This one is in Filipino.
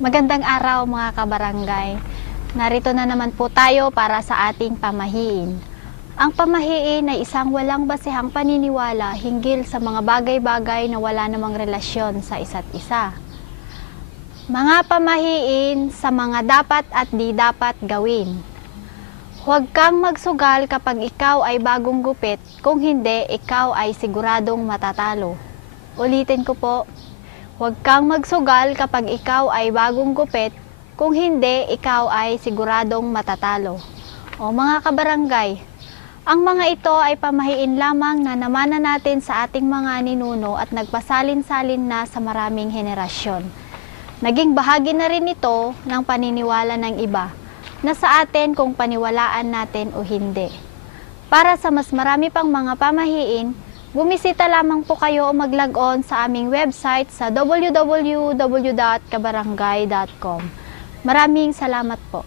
Magandang araw mga kabarangay. Narito na naman po tayo para sa ating pamahiin. Ang pamahiin ay isang walang basehang paniniwala hinggil sa mga bagay-bagay na wala namang relasyon sa isa't isa. Mga pamahiin sa mga dapat at di dapat gawin. Huwag kang magsugal kapag ikaw ay bagong gupit, kung hindi, ikaw ay siguradong matatalo. Ulitin ko po, huwag kang magsugal kapag ikaw ay bagong gupit, kung hindi, ikaw ay siguradong matatalo. O mga kabarangay, ang mga ito ay pamahiin lamang na namana natin sa ating mga ninuno at nagpasalin-salin na sa maraming henerasyon. Naging bahagi na rin ito ng paniniwala ng iba na sa atin kung paniwalaan natin o hindi. Para sa mas marami pang mga pamahiin, Bumisita lamang po kayo o mag-log on sa aming website sa www.kabarangay.com. Maraming salamat po.